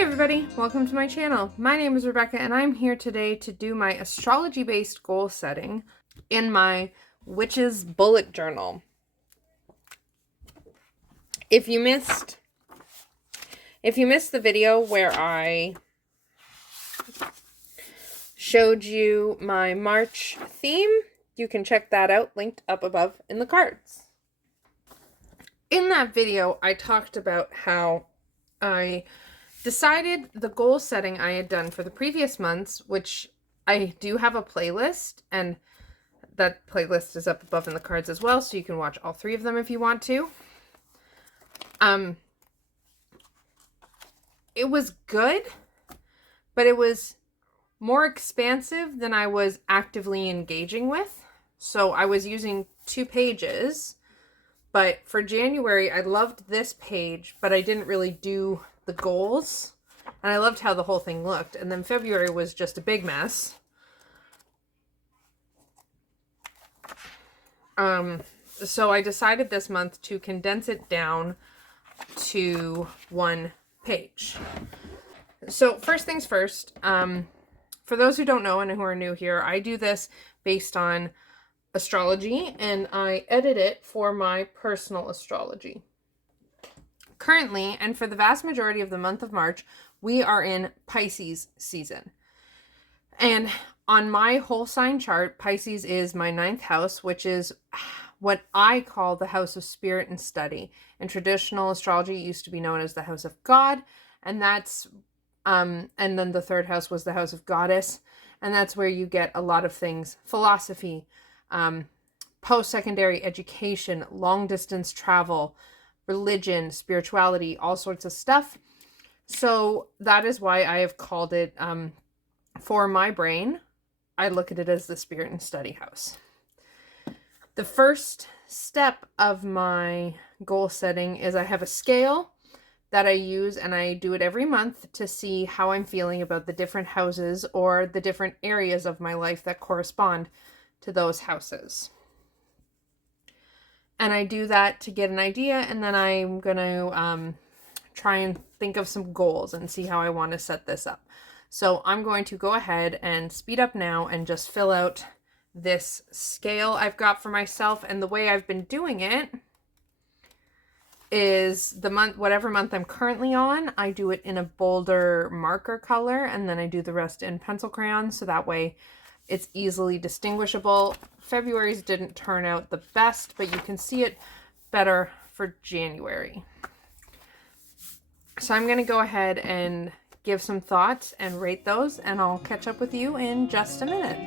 Hey everybody, welcome to my channel. My name is Rebecca and I'm here today to do my astrology-based goal setting in my witch's bullet journal. If you missed the video where I showed you my March theme, you can check that out, linked up above in the cards. In that video, I talked about how I decided the goal setting I had done for the previous months, which I do have a playlist, and that playlist is up above in the cards as well, so you can watch all three of them if you want to. It was good, but it was more expansive than I was actively engaging with. So I was using 2 pages, but for January, I loved this page, but I didn't really do the goals, and I loved how the whole thing looked. And then February was just a big mess. So I decided this month to condense it down to 1 page. So first things first, for those who don't know and who are new here, I do this based on astrology, and I edit it for my personal astrology. Currently, and for the vast majority of the month of March, we are in Pisces season. And on my whole sign chart, Pisces is my 9th house, which is what I call the house of spirit and study. In traditional astrology, it used to be known as the house of God, and that's and then the 3rd house was the house of goddess, and that's where you get a lot of things: philosophy, post-secondary education, long-distance travel, religion, spirituality, all sorts of stuff. So that is why I have called it, for my brain, I look at it as the spirit and study house. The first step of my goal setting is I have a scale that I use, and I do it every month to see how I'm feeling about the different houses or the different areas of my life that correspond to those houses. And I do that to get an idea, and then I'm going to try and think of some goals and see how I want to set this up. So I'm going to go ahead and speed up now and just fill out this scale I've got for myself. And the way I've been doing it is whatever month I'm currently on, I do it in a bolder marker color, and then I do the rest in pencil crayon, so that way it's easily distinguishable. February's didn't turn out the best, but you can see it better for January. So I'm going to go ahead and give some thoughts and rate those, and I'll catch up with you in just a minute.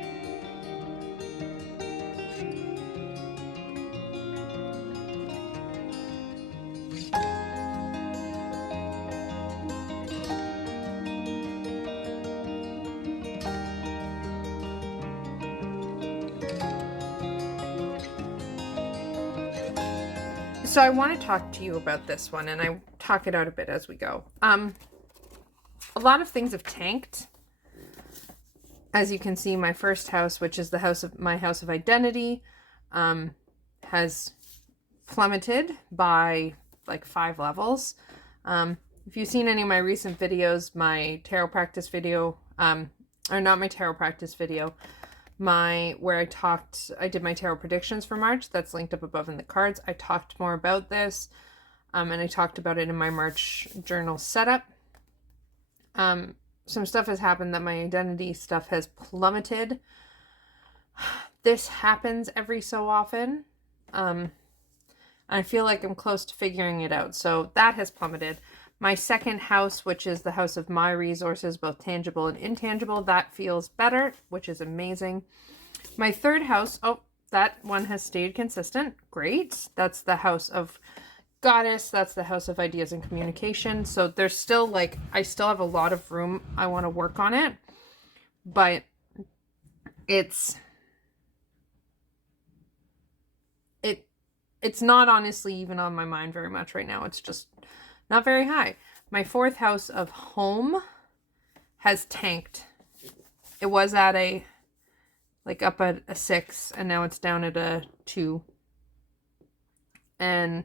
So I want to talk to you about this one, and I talk it out a bit as we go. A lot of things have tanked. As you can see, my first house, which is my house of identity, has plummeted by like 5 levels. If you've seen any of my recent videos, my tarot practice video, or not my tarot practice video, where I did my tarot predictions for March, that's linked up above in the cards. I talked more about this, and I talked about it in my March journal setup. Some stuff has happened that my identity stuff has plummeted. This happens every so often. I feel like I'm close to figuring it out. So that has plummeted. My second house, which is the house of my resources, both tangible and intangible, that feels better, which is amazing. My third house, that one has stayed consistent. Great. That's the house of goddess. That's the house of ideas and communication. So there's still I still have a lot of room. I want to work on it, but it's not honestly even on my mind very much right now. It's just not very high. My 4th house of home has tanked. It was at up at a 6, and now it's down at a 2. And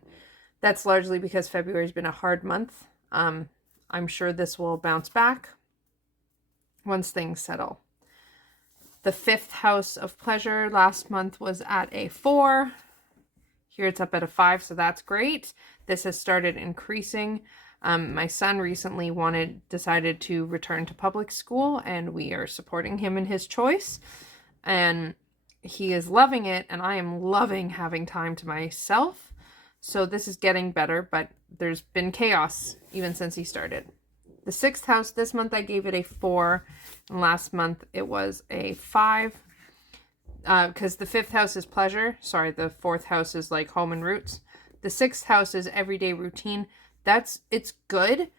that's largely because February's been a hard month. I'm sure this will bounce back once things settle. The 5th house of pleasure last month was at a 4. Here it's up at a 5, so that's great. This has started increasing. My son recently decided to return to public school, and we are supporting him in his choice. And he is loving it, and I am loving having time to myself. So this is getting better, but there's been chaos even since he started. The 6th house, this month I gave it a 4, and last month it was a 5. Because the 5th house is pleasure. Sorry, the 4th house is like home and roots. The 6th house is everyday routine. It's good,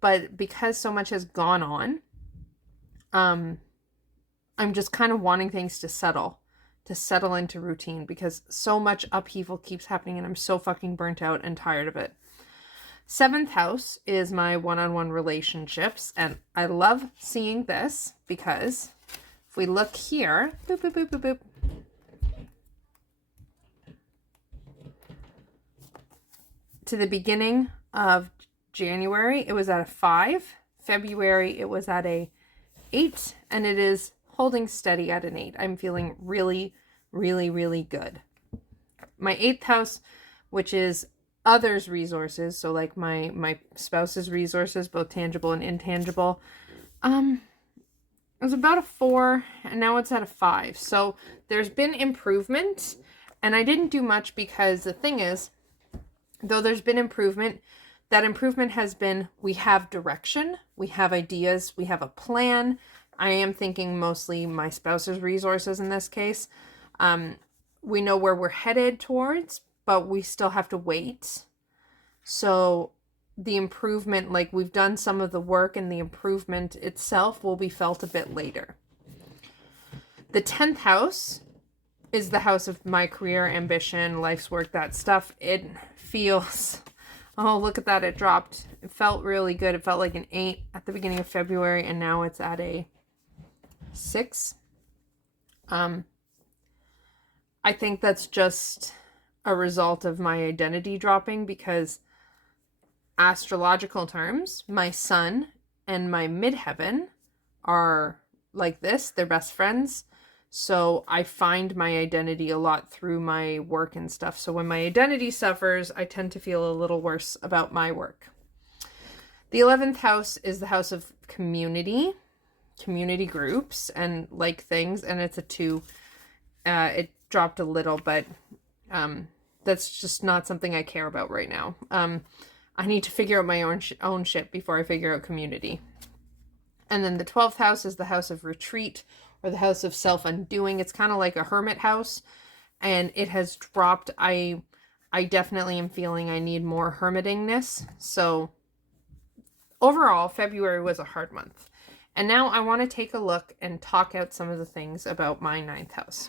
but because so much has gone on, I'm just kind of wanting things to settle into routine, because so much upheaval keeps happening and I'm so fucking burnt out and tired of it. 7th house is my one-on-one relationships, and I love seeing this because if we look here, boop, boop, boop, boop, boop. To the beginning of January, it was at a 5. February, it was at a 8, and it is holding steady at an 8. I'm feeling really, really, really good. My 8th house, which is others' resources, so like my spouse's resources, both tangible and intangible, it was about a 4, and now it's at a 5. So there's been improvement, and I didn't do much because the thing is, though there's been improvement, that improvement has been, we have direction, we have ideas, we have a plan. I am thinking mostly my spouse's resources in this case. We know where we're headed towards, but we still have to wait. So the improvement, like we've done some of the work, and the improvement itself will be felt a bit later. The 10th house is the house of my career, ambition, life's work, that stuff. It feels, oh, look at that, it dropped. It felt really good. It felt like an 8 at the beginning of February, and now it's at a 6. I think that's just a result of my identity dropping, because astrological terms, my sun and my midheaven are like this. They're best friends. So I find my identity a lot through my work and stuff. So when my identity suffers, I tend to feel a little worse about my work. The 11th house is the house of community groups and like things, and it's a 2. It dropped a little, but that's just not something I care about right now. I need to figure out my own shit before I figure out community. And then the 12th house is the house of retreat, or the house of self-undoing. It's kind of like a hermit house, and it has dropped. I definitely am feeling I need more hermitingness. So overall, February was a hard month. And now I want to take a look and talk out some of the things about my 9th house.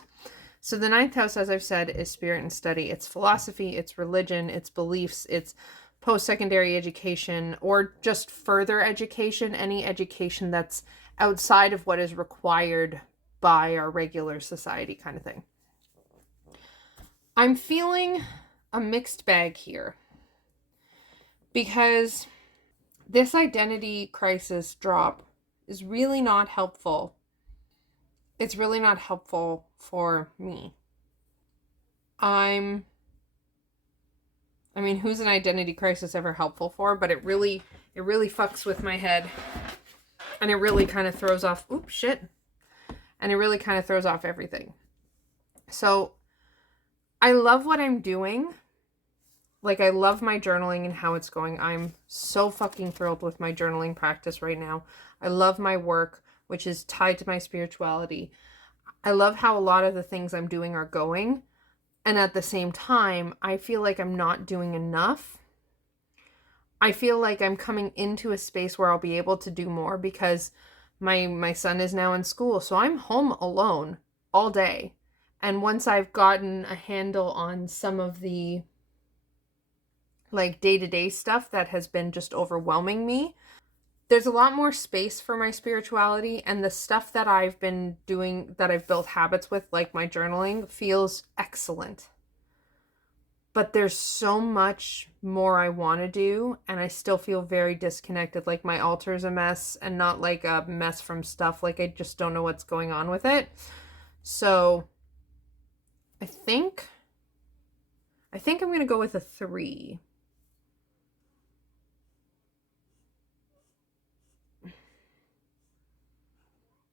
So the 9th house, as I've said, is spirit and study. It's philosophy, it's religion, it's beliefs, it's post-secondary education, or just further education, any education that's outside of what is required by our regular society kind of thing. I'm feeling a mixed bag here, because this identity crisis drop is really not helpful. It's really not helpful for me. I mean, who's an identity crisis ever helpful for? But it really fucks with my head. And it really kind of throws off, and it really kind of throws off everything. So I love what I'm doing. Like, I love my journaling and how it's going. I'm so fucking thrilled with my journaling practice right now. I love my work, which is tied to my spirituality. I love how a lot of the things I'm doing are going. And at the same time, I feel like I'm not doing enough. I feel like I'm coming into a space where I'll be able to do more, because my son is now in school. So I'm home alone all day. And once I've gotten a handle on some of the like day-to-day stuff that has been just overwhelming me, there's a lot more space for my spirituality, and the stuff that I've been doing, that I've built habits with, like my journaling, feels excellent. but there's so much more I want to do, and I still feel very disconnected. Like my altar is a mess, and not like a mess from stuff. Like I just don't know what's going on with it. So I think I'm going to go with a 3.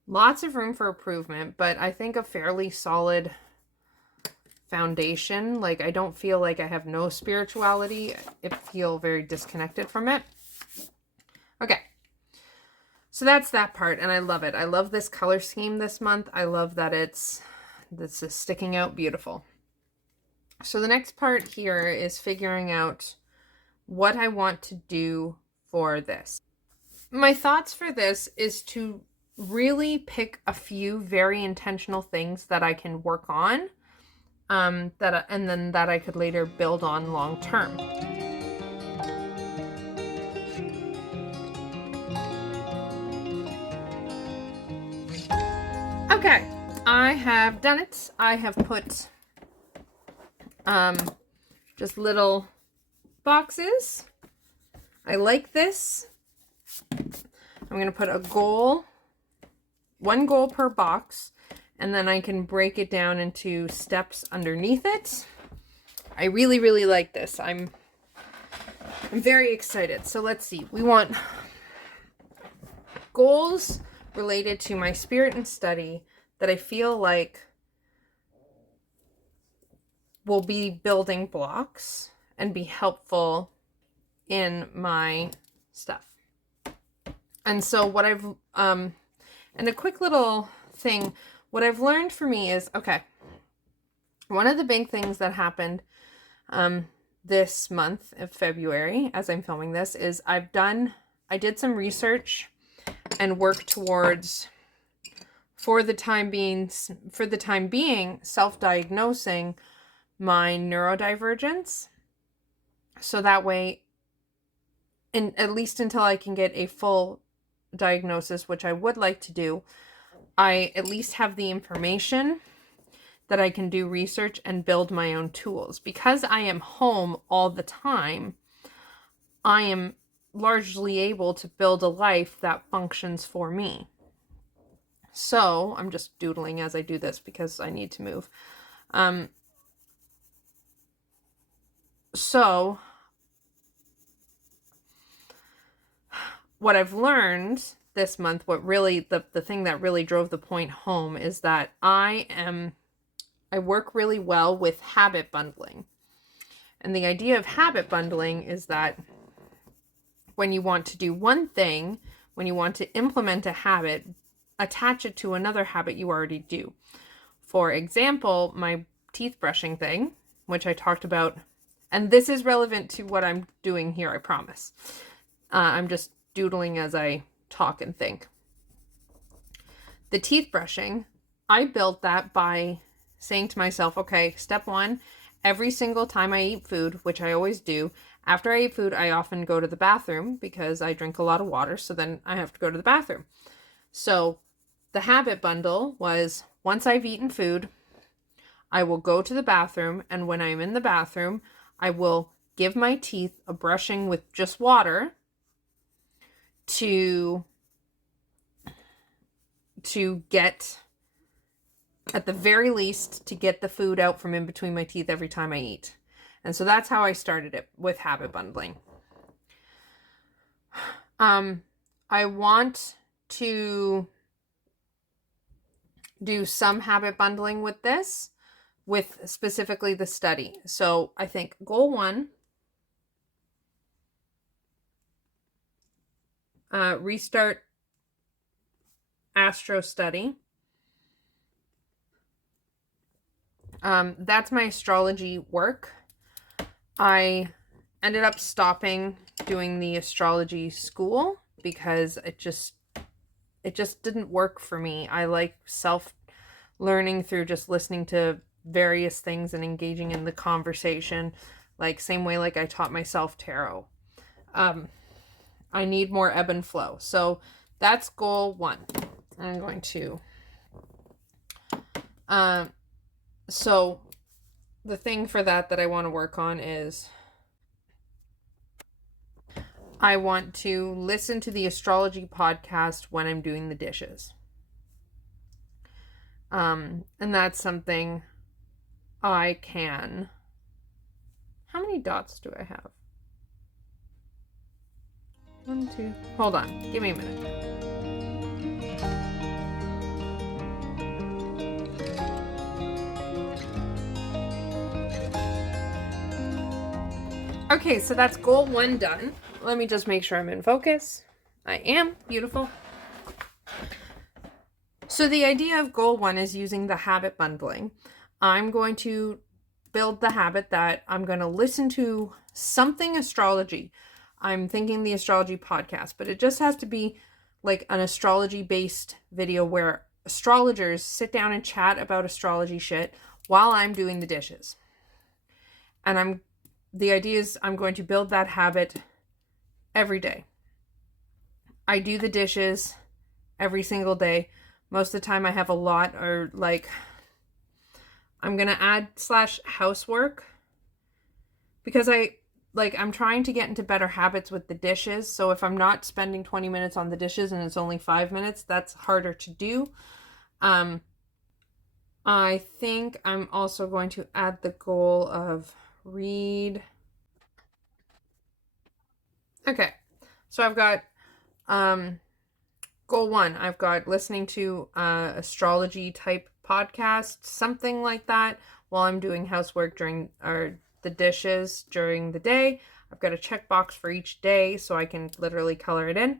Lots of room for improvement, but I think a fairly solid foundation. Like I don't feel like I have no spirituality. I feel very disconnected from it. Okay. So that's that part, and I love it. I love this color scheme this month. I love that this is sticking out beautiful. So the next part here is figuring out what I want to do for this. My thoughts for this is to really pick a few very intentional things that I can work on, and then that I could later build on long term. Okay, I have done it. I have put just little boxes. I like this. I'm going to put a goal, 1 goal per box, and then I can break it down into steps underneath it. I really, really like this. I'm very excited. So let's see. We want goals related to my spirit and study that I feel like will be building blocks and be helpful in my stuff. And so what I've, and a quick little thing, what I've learned for me is, okay, one of the big things that happened this month of February, as I'm filming this, is I did some research and work towards, for the time being, self-diagnosing my neurodivergence. So that way, at least until I can get a full diagnosis, which I would like to do, I at least have the information that I can do research and build my own tools. Because I am home all the time, I am largely able to build a life that functions for me. So I'm just doodling as I do this because I need to move. So what I've learned this month, what really, the thing that really drove the point home is that I work really well with habit bundling. And the idea of habit bundling is that when you want to do one thing, when you want to implement a habit, attach it to another habit you already do. For example, my teeth brushing thing, which I talked about, and this is relevant to what I'm doing here, I promise. I'm just doodling as I talk and think. The teeth brushing, I built that by saying to myself, okay, step 1, every single time I eat food, which I always do, after I eat food, I often go to the bathroom because I drink a lot of water, so then I have to go to the bathroom. So the habit bundle was, once I've eaten food, I will go to the bathroom, and when I'm in the bathroom, I will give my teeth a brushing with just water to get, at the very least, to get the food out from in between my teeth every time I eat. And so that's how I started it with habit bundling. I want to do some habit bundling with this, with specifically the study. So I think goal 1, restart Astro study. That's my astrology work. I ended up stopping doing the astrology school because it just didn't work for me. I like self-learning through just listening to various things and engaging in the conversation, like same way like I taught myself tarot. I need more ebb and flow. So that's goal 1. I'm going to so the thing for that I want to work on is I want to listen to the astrology podcast when I'm doing the dishes. And that's something I can. How many dots do I have? 1, 2. Hold on. Give me a minute. Okay, so that's goal 1 done. Let me just make sure I'm in focus. I am. Beautiful. So the idea of goal 1 is using the habit bundling. I'm going to build the habit that I'm going to listen to something astrology. I'm thinking the astrology podcast, but it just has to be like an astrology based video where astrologers sit down and chat about astrology shit while I'm doing the dishes. And the idea is I'm going to build that habit every day. I do the dishes every single day. Most of the time I have a lot, or like I'm going to add / housework because I'm trying to get into better habits with the dishes. So if I'm not spending 20 minutes on the dishes and it's only 5 minutes, that's harder to do. I think I'm also going to add the goal of read. Okay. So I've got goal 1. I've got listening to astrology type podcast, something like that, while I'm doing housework during the dishes during the day. I've got a checkbox for each day so I can literally color it in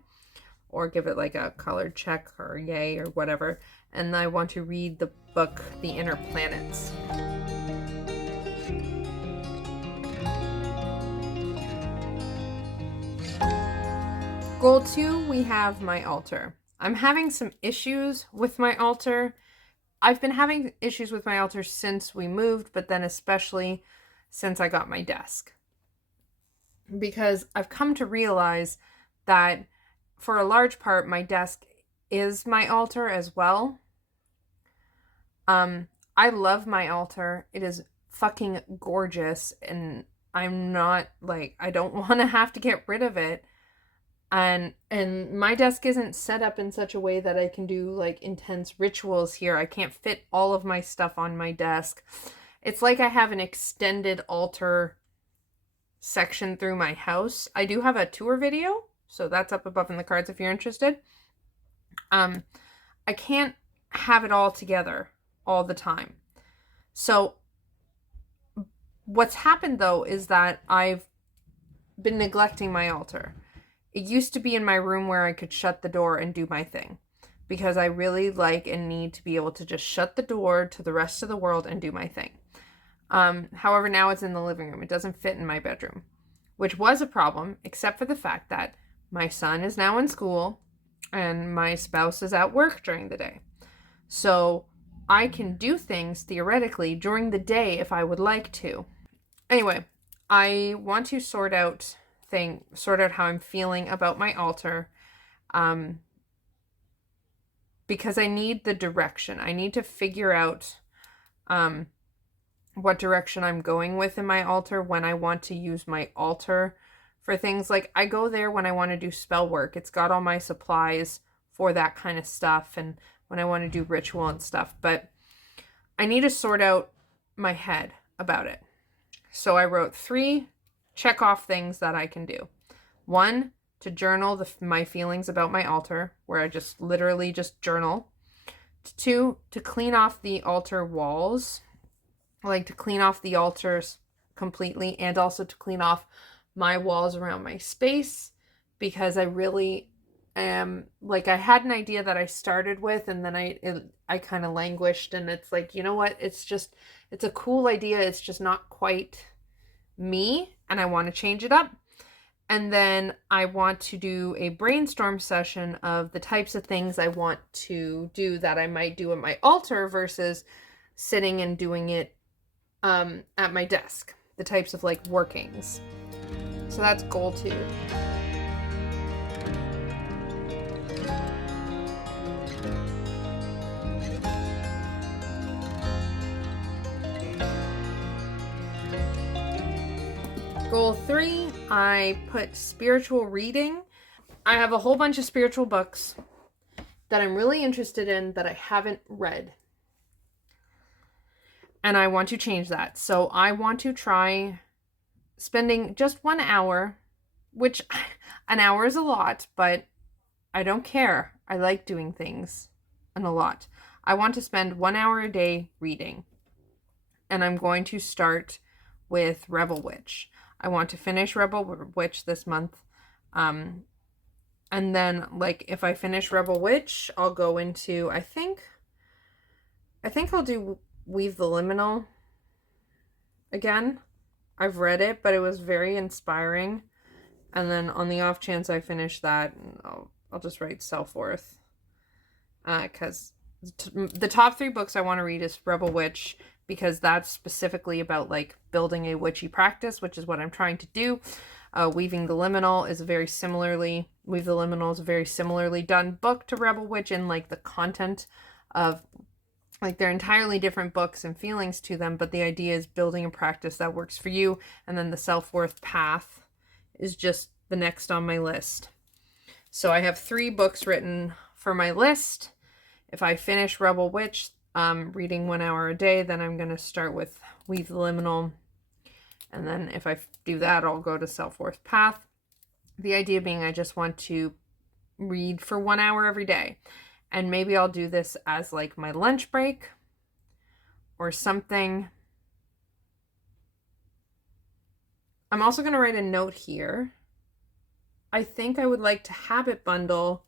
or give it like a colored check or yay or whatever. And I want to read the book, The Inner Planets. Goal 2, we have my altar. I'm having some issues with my altar. I've been having issues with my altar since we moved, but then especially since I got my desk. Because I've come to realize that for a large part, my desk is my altar as well. I love my altar. It is fucking gorgeous, and I'm not like, I don't want to have to get rid of it. And my desk isn't set up in such a way that I can do like intense rituals here. I can't fit all of my stuff on my desk. It's like I have an extended altar section through my house. I do have a tour video, so that's up above in the cards if you're interested. I can't have it all together all the time. So what's happened though is that I've been neglecting my altar. It used to be in my room where I could shut the door and do my thing because I really like and need to be able to just shut the door to the rest of the world and do my thing. However, now it's in the living room. It doesn't fit in my bedroom, which was a problem, except for the fact that my son is now in school and my spouse is at work during the day. So I can do things theoretically during the day if I would like to. Anyway, I want to sort out how I'm feeling about my altar, because I need the direction. I need to figure out what direction I'm going with in my altar when I want to use my altar for things. Like I go there when I want to do spell work. It's got all my supplies for that kind of stuff, and when I want to do ritual and stuff, but I need to sort out my head about it. So I wrote 3 check off things that I can do. 1, to journal my feelings about my altar, where I just literally just journal. 2, to clean off the altar walls, like to clean off the altars completely, and also to clean off my walls around my space, because I really am like, I had an idea that I started with, and then I kind of languished, and it's like, you know what, it's a cool idea, it's just not quite me, and I want to change it up. And then I want to do a brainstorm session of the types of things I want to do that I might do at my altar versus sitting and doing it at my desk. The types of like workings. So that's goal 2. Goal 3, I put spiritual reading. I have a whole bunch of spiritual books that I'm really interested in that I haven't read. And I want to change that. So I want to try spending just 1 hour, which an hour is a lot, but I don't care. I like doing things and a lot. I want to spend 1 hour a day reading. And I'm going to start with Rebel Witch. I want to finish Rebel Witch this month. And then, like, if I finish Rebel Witch, I'll go into, I think I'll do Weave the Liminal again. I've read it, but it was very inspiring. And then on the off chance I finish that, I'll just write Self-Worth. Because the top 3 books I want to read is Rebel Witch, because that's specifically about, like, building a witchy practice, which is what I'm trying to do. Weave the Liminal is a very similarly done book to Rebel Witch, in, like, the content of, like, they're entirely different books and feelings to them, but the idea is building a practice that works for you. And then the Self-Worth Path is just the next on my list. So I have 3 books written for my list. If I finish Rebel Witch, reading 1 hour a day, then I'm going to start with Weave the Liminal. And then if I do that, I'll go to Self-Worth Path. The idea being I just want to read for 1 hour every day. And maybe I'll do this as, like, my lunch break or something. I'm also going to write a note here. I think I would like to habit bundle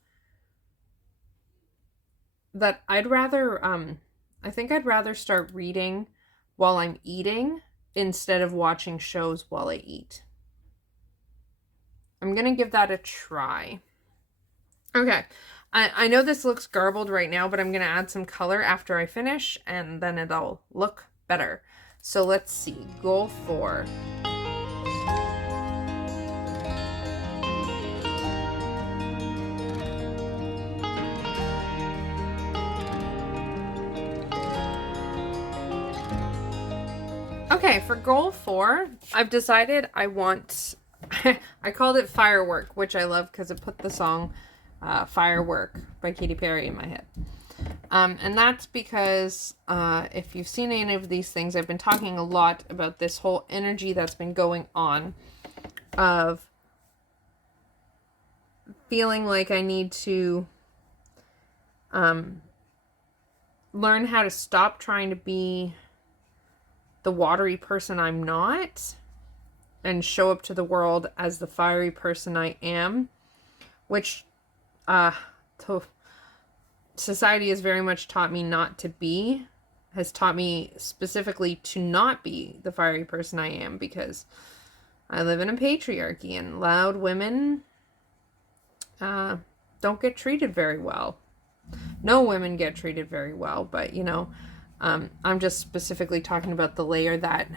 that I'd rather start reading while I'm eating instead of watching shows while I eat. I'm going to give that a try. Okay. I know this looks garbled right now, but I'm going to add some color after I finish, and then it'll look better. So let's see. Goal 4. Okay, for goal 4, I've decided I want, I called it Firework, which I love because it put the song Firework by Katy Perry in my head. And that's because if you've seen any of these things, I've been talking a lot about this whole energy that's been going on of feeling like I need to learn how to stop trying to be the watery person I'm not and show up to the world as the fiery person I am, which society has very much taught me not to be, has taught me specifically to not be the fiery person I am, because I live in a patriarchy and loud women don't get treated very well. No women get treated very well, but, you know, I'm just specifically talking about the layer that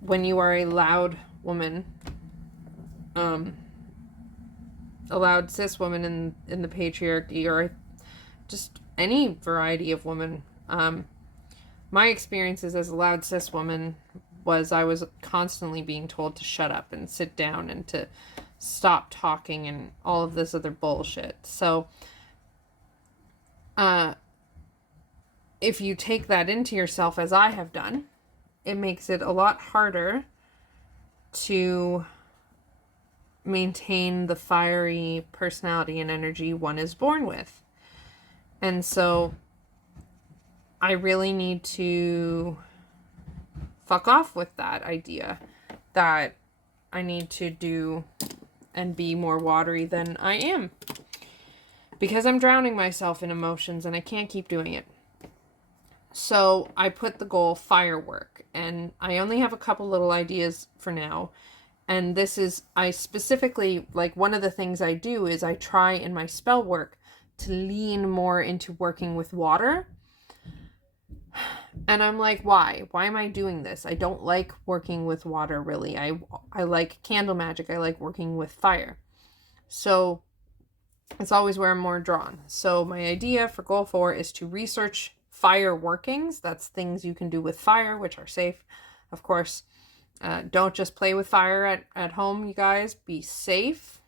when you are a loud woman, a loud cis woman in the patriarchy, or just any variety of women. My experiences as a loud cis woman was I was constantly being told to shut up and sit down and to stop talking and all of this other bullshit. So, if you take that into yourself, as I have done, it makes it a lot harder to maintain the fiery personality and energy one is born with. And so I really need to fuck off with that idea that I need to do and be more watery than I am, because I'm drowning myself in emotions and I can't keep doing it. So I put the goal Firework, and I only have a couple little ideas for now. And this is, I specifically, like, one of the things I do is I try in my spell work to lean more into working with water. And I'm like, why? Why am I doing this? I don't like working with water, really. I like candle magic. I like working with fire. So it's always where I'm more drawn. So my idea for goal 4 is to research fire workings. That's things you can do with fire, which are safe, of course. Don't just play with fire at home, you guys. Be safe.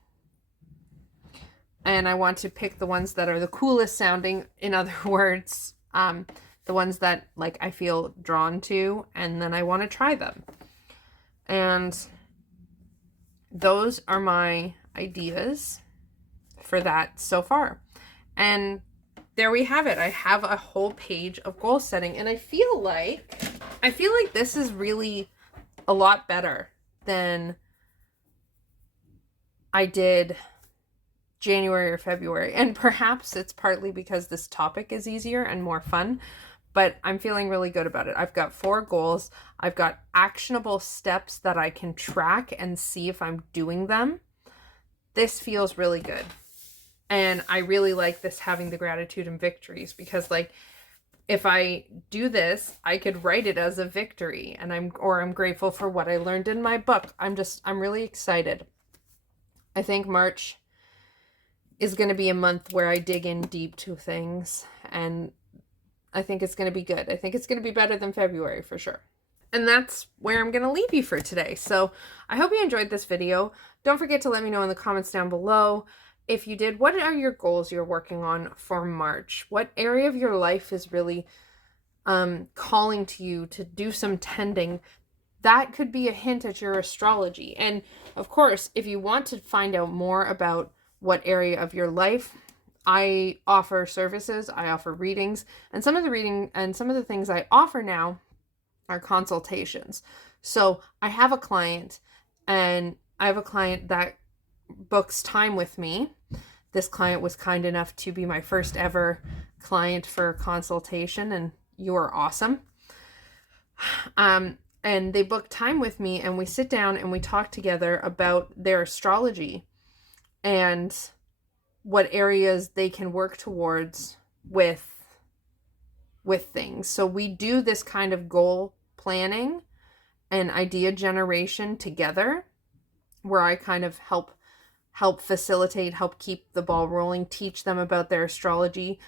And I want to pick the ones that are the coolest sounding, in other words, the ones that like I feel drawn to, and then I want to try them. And those are my ideas for that so far. And there we have it. I have a whole page of goal setting, and I feel like this is really a lot better than I did January or February. And perhaps it's partly because this topic is easier and more fun, but I'm feeling really good about it. I've got 4 goals. I've got actionable steps that I can track and see if I'm doing them. This feels really good. And I really like this, having the gratitude and victories, because like if I do this, I could write it as a victory, and I'm grateful for what I learned in my book. I'm really excited. I think March is going to be a month where I dig in deep to things, and I think it's going to be good. I think it's going to be better than February for sure. And that's where I'm going to leave you for today. So I hope you enjoyed this video. Don't forget to let me know in the comments down below. If you did, what are your goals you're working on for March? What area of your life is really calling to you to do some tending? That could be a hint at your astrology. And of course, if you want to find out more about what area of your life, I offer services, I offer readings, and some of the things I offer now are consultations. So I have a client that books time with me. This client was kind enough to be my first ever client for consultation, and you are awesome. And they book time with me, and we sit down and we talk together about their astrology and what areas they can work towards with things. So we do this kind of goal planning and idea generation together, where I kind of help facilitate, help keep the ball rolling, teach them about their astrology,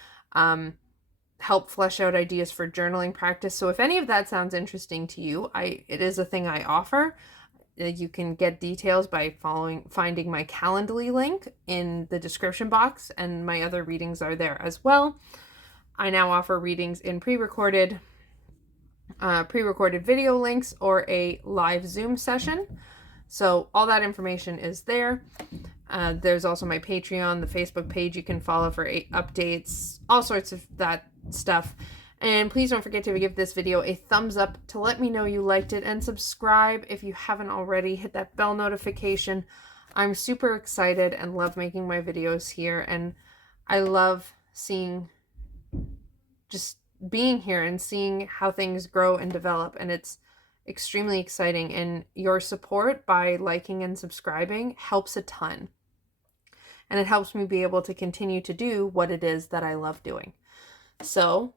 help flesh out ideas for journaling practice. So if any of that sounds interesting to you, it is a thing I offer. You can get details by finding my Calendly link in the description box, and my other readings are there as well. I now offer readings in pre-recorded video links or a live Zoom session. So all that information is there. There's also my Patreon, the Facebook page you can follow for updates, all sorts of that stuff. And please don't forget to give this video a thumbs up to let me know you liked it, and subscribe if you haven't already. Hit that bell notification. I'm super excited and love making my videos here, and I love just being here and seeing how things grow and develop, and it's extremely exciting. And your support by liking and subscribing helps a ton, and it helps me be able to continue to do what it is that I love doing. So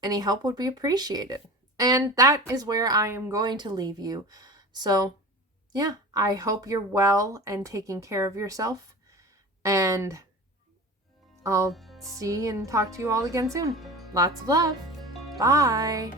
any help would be appreciated. And that is where I am going to leave you. So yeah, I hope you're well and taking care of yourself, and I'll see and talk to you all again soon. Lots of love. Bye.